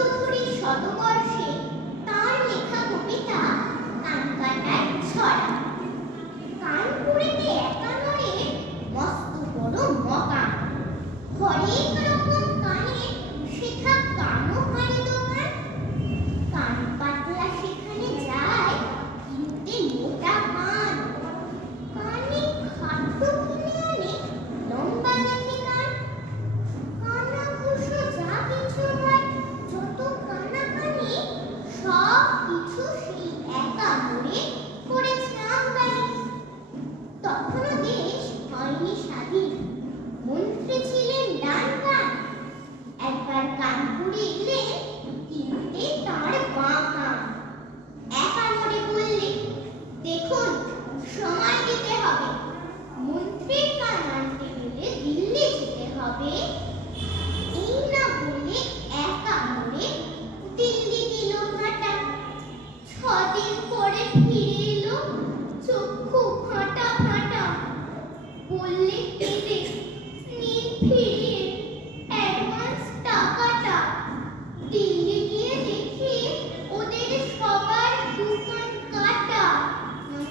চৌধুরী শতবর্ষে তার লেখা কবিতা কানকাটার ছড়া। কানপুরেতে একা নড়ে মস্ত বড় মকান, হরেক রকম কানে শেখা কানও হারে দোকান। কান পাতলা সেখানে যায় কিনতে মোটা কান, কানে খাদ্য কিনে আনে লম্বা দেখে কান। কানা ঘুষো যা কিছু হয় যত কানা কানে, সব কিছু সেই একা মরে করেছে আমদানি। তখনও দেশ হয়নি স্বাধীন, মন্ত্রী ছিলেন ডান কান। একবার কানপুরে এলেন কিনতে তার বাঁ কান। একা মরে বললে, দেখুন সময় দিতে হবে, মন্ত্রীর কান আনতে গেলে দিল্লি যেতে হবে। এই না বলে একা মরে দিল্লি দিল ভাটা। 6 দিন পরে ফিরে এলো চক্ষু ফাটা ফাটা, বললে